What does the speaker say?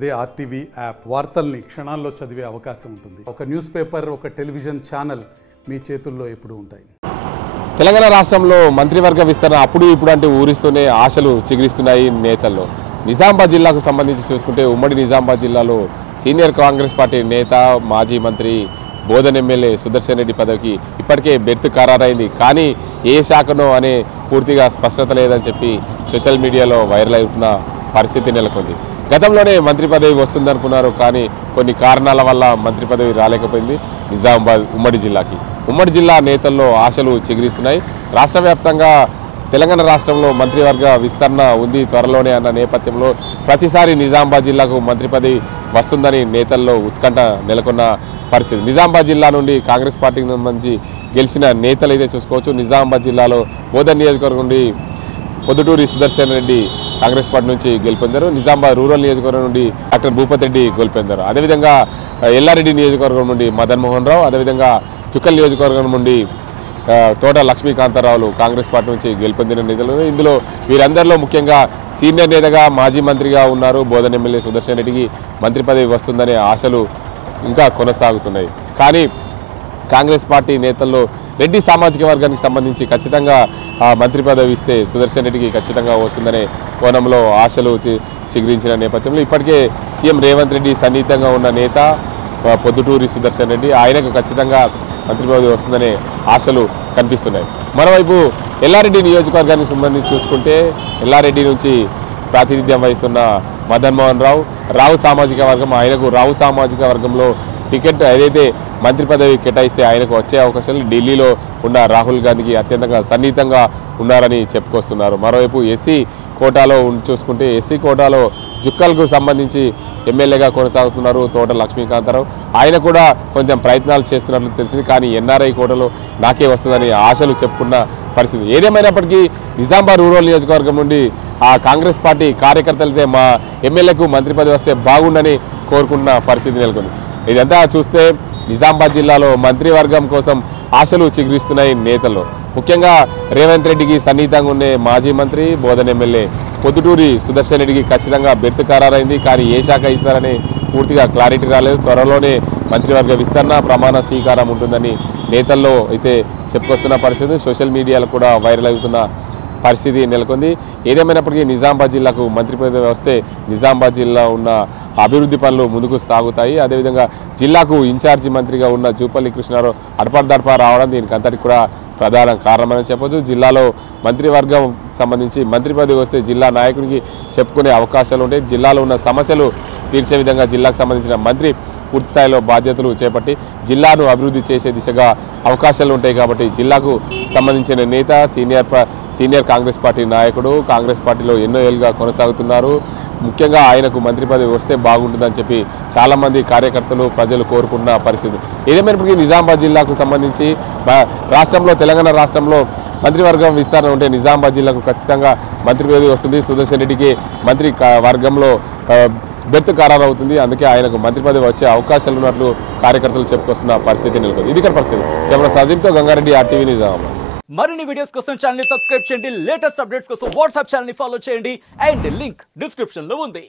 అదే RTV app వార్తల్ని క్షణాల్లో చదివే అవకాశం ఉంటుంది. ఒక న్యూస్ పేపర్, ఒక టెలివిజన్ ఛానల్ మీ చేతుల్లో ఎప్పుడూ ఉంటాయి. తెలంగాణ రాష్ట్రంలో మంత్రివర్గ విస్తరణ అప్పుడు ఇప్పుడు అంటే ఊరిస్తూనే ఆశలు చిగురిస్తున్నాయి నేతల్లో. నిజామాబాద్ జిల్లాకు సంబంధించి చూసుకుంటే ఉమ్మడి నిజామాబాద్ జిల్లాలో సీనియర్ కాంగ్రెస్ పార్టీ నేత మాజీ మంత్రి బోధన్ ఎమ్మెల్యే సుదర్శన్ రెడ్డి పదవికి ఇప్పటికే బెర్త్ ఖరారైంది. కానీ ఏ శాఖనో అనే పూర్తిగా స్పష్టత లేదని చెప్పి సోషల్ మీడియాలో వైరల్ అవుతున్న పరిస్థితి నెలకొంది. గతంలోనే మంత్రి పదవి వస్తుందనుకున్నారు, కానీ కొన్ని కారణాల వల్ల మంత్రి పదవి రాలేకపోయింది నిజామాబాద్ ఉమ్మడి జిల్లాకి. ఉమ్మడి జిల్లా నేతల్లో ఆశలు చిగురిస్తున్నాయి. రాష్ట్ర వ్యాప్తంగా తెలంగాణ రాష్ట్రంలో మంత్రివర్గ విస్తరణ ఉంది త్వరలోనే అన్న నేపథ్యంలో ప్రతిసారి నిజామాబాద్ జిల్లాకు మంత్రి పదవి వస్తుందని నేతల్లో ఉత్కంఠ నెలకొన్న పరిస్థితి. నిజామాబాద్ జిల్లా నుండి కాంగ్రెస్ పార్టీకి సంబంధించి గెలిచిన నేతలు అయితే చూసుకోవచ్చు. నిజామాబాద్ జిల్లాలో బోధన్ నియోజకవర్గం నుండి పొద్దుటూరి సుదర్శన్ రెడ్డి కాంగ్రెస్ పార్టీ నుంచి గెలుపొందారు. నిజామాబాద్ రూరల్ నియోజకవర్గం నుండి డాక్టర్ భూపతి రెడ్డి గెలుపొందారు. అదేవిధంగా ఎల్లారెడ్డి నియోజకవర్గం నుండి మదన్ మోహన్ రావు, అదేవిధంగా చుక్కల్ నియోజకవర్గం నుండి తోట లక్ష్మీకాంతారావులు కాంగ్రెస్ పార్టీ నుంచి గెలుపొందిన నేతలు. ఇందులో వీరందరిలో ముఖ్యంగా సీనియర్ నేతగా మాజీ మంత్రిగా ఉన్నారు బోధన్ ఎమ్మెల్యే సుదర్శన్ రెడ్డికి మంత్రి పదవి వస్తుందనే ఆశలు ఇంకా కొనసాగుతున్నాయి. కానీ కాంగ్రెస్ పార్టీ నేతల్లో రెడ్డి సామాజిక వర్గానికి సంబంధించి ఖచ్చితంగా మంత్రి పదవి ఇస్తే సుదర్శన్ రెడ్డికి ఖచ్చితంగా వస్తుందనే కోణంలో ఆశలు చిగురించిన నేపథ్యంలో ఇప్పటికే సీఎం రేవంత్ రెడ్డి సన్నిహితంగా ఉన్న నేత పొద్దుటూరి సుదర్శన్ రెడ్డి, ఆయనకు ఖచ్చితంగా మంత్రి పదవి వస్తుందనే ఆశలు కనిపిస్తున్నాయి. మరోవైపు ఎల్లారెడ్డి నియోజకవర్గానికి సంబంధించి చూసుకుంటే ఎల్లారెడ్డి నుంచి ప్రాతినిధ్యం వహిస్తున్న మదన్ మోహన్ రావు సామాజిక వర్గం, ఆయనకు రావు సామాజిక వర్గంలో టికెట్ ఏదైతే మంత్రి పదవి కేటాయిస్తే ఆయనకు వచ్చే అవకాశాలు ఢిల్లీలో ఉన్న రాహుల్ గాంధీకి అత్యంతంగా సన్నిహితంగా ఉన్నారని చెప్పుకొస్తున్నారు. మరోవైపు ఎస్సీ కోటాలో చూసుకుంటే ఎస్సీ కోటాలో జుక్కల్కు సంబంధించి ఎమ్మెల్యేగా కొనసాగుతున్నారు తోట లక్ష్మీకాంతారావు. ఆయన కూడా కొంచెం ప్రయత్నాలు చేస్తున్నట్లు తెలిసింది. కానీ ఎన్ఆర్ఐ కోటాలో నాకే వస్తుందని ఆశలు చెప్పుకున్న పరిస్థితి. ఏదేమైనప్పటికీ నిజామాబాద్ రూరల్ నియోజకవర్గం నుండి ఆ కాంగ్రెస్ పార్టీ కార్యకర్తలైతే మా ఎమ్మెల్యేకు మంత్రి పదవి వస్తే బాగుండని కోరుకుంటున్న పరిస్థితి నెలకొంది. ఇదంతా చూస్తే నిజామాబాద్ జిల్లాలో మంత్రివర్గం కోసం ఆశలు చిగురిస్తున్నాయి నేతల్లో. ముఖ్యంగా రేవంత్ రెడ్డికి సన్నిహితంగా ఉండే మాజీ మంత్రి బోధన్ ఎమ్మెల్యే పొద్దుటూరి సుదర్శన్ రెడ్డికి ఖచ్చితంగా బెర్త్ ఖరారైంది. కానీ ఏ శాఖ ఇస్తారని పూర్తిగా క్లారిటీ రాలేదు. త్వరలోనే మంత్రివర్గ విస్తరణ ప్రమాణ స్వీకారం ఉంటుందని నేతల్లో అయితే చెప్పుకొస్తున్న పరిస్థితి సోషల్ మీడియాలో కూడా వైరల్ అవుతున్న పరిస్థితి నెలకొంది. ఏదేమైనప్పటికీ నిజామాబాద్ జిల్లాకు మంత్రి పదవి వస్తే నిజామాబాద్ జిల్లా ఉన్న అభివృద్ధి పనులు ముందుకు సాగుతాయి. అదేవిధంగా జిల్లాకు ఇన్ఛార్జి మంత్రిగా ఉన్న జూపల్లి కృష్ణారావు అడపాదడపా రావడం దీనికి అంతటికి కూడా ప్రధాన కారణమని చెప్పొచ్చు. జిల్లాలో మంత్రివర్గం సంబంధించి మంత్రి పదవి వస్తే జిల్లా నాయకుడికి చెప్పుకునే అవకాశాలు ఉంటాయి. జిల్లాలో ఉన్న సమస్యలు తీర్చే విధంగా జిల్లాకు సంబంధించిన మంత్రి పూర్తి స్థాయిలో బాధ్యతలు చేపట్టి జిల్లాను అభివృద్ధి చేసే దిశగా అవకాశాలు ఉంటాయి. కాబట్టి జిల్లాకు సంబంధించిన నేత సీనియర్ కాంగ్రెస్ పార్టీ నాయకుడు, కాంగ్రెస్ పార్టీలో ఎన్నో ఏళ్ళుగా కొనసాగుతున్నారు. ముఖ్యంగా ఆయనకు మంత్రి పదవి వస్తే బాగుంటుందని చెప్పి చాలామంది కార్యకర్తలు ప్రజలు కోరుకుంటున్న పరిస్థితి. ఏదేమైనప్పటికీ నిజామాబాద్ జిల్లాకు సంబంధించి రాష్ట్రంలో తెలంగాణ రాష్ట్రంలో మంత్రివర్గం విస్తరణ ఉంటే నిజామాబాద్ జిల్లాకు ఖచ్చితంగా మంత్రి పదవి వస్తుంది. సుదర్శన్ రెడ్డికి మంత్రి వర్గంలో బెర్త్ ఖరారు అవుతుంది. అందుకే ఆయనకు మంత్రి పదవి వచ్చే అవకాశాలు ఉన్నట్లు కార్యకర్తలు చెప్పుకొస్తున్న పరిస్థితి నెలకొంది. ఇది ఇక్కడ పరిస్థితి. కెమెరా సాజింతో గంగారెడ్డి, ఆర్టీవీ నిజామాబాద్. మరిన్ని వీడియోస్ కోసం ఛానల్ ని సబ్స్క్రైబ్ చేయండి. లేటెస్ట్ అప్డేట్స్ కోసం వాట్సాప్ ఛానల్ ని ఫాలో చేయండి. అండ్ లింక్ డిస్క్రిప్షన్ లో ఉంది.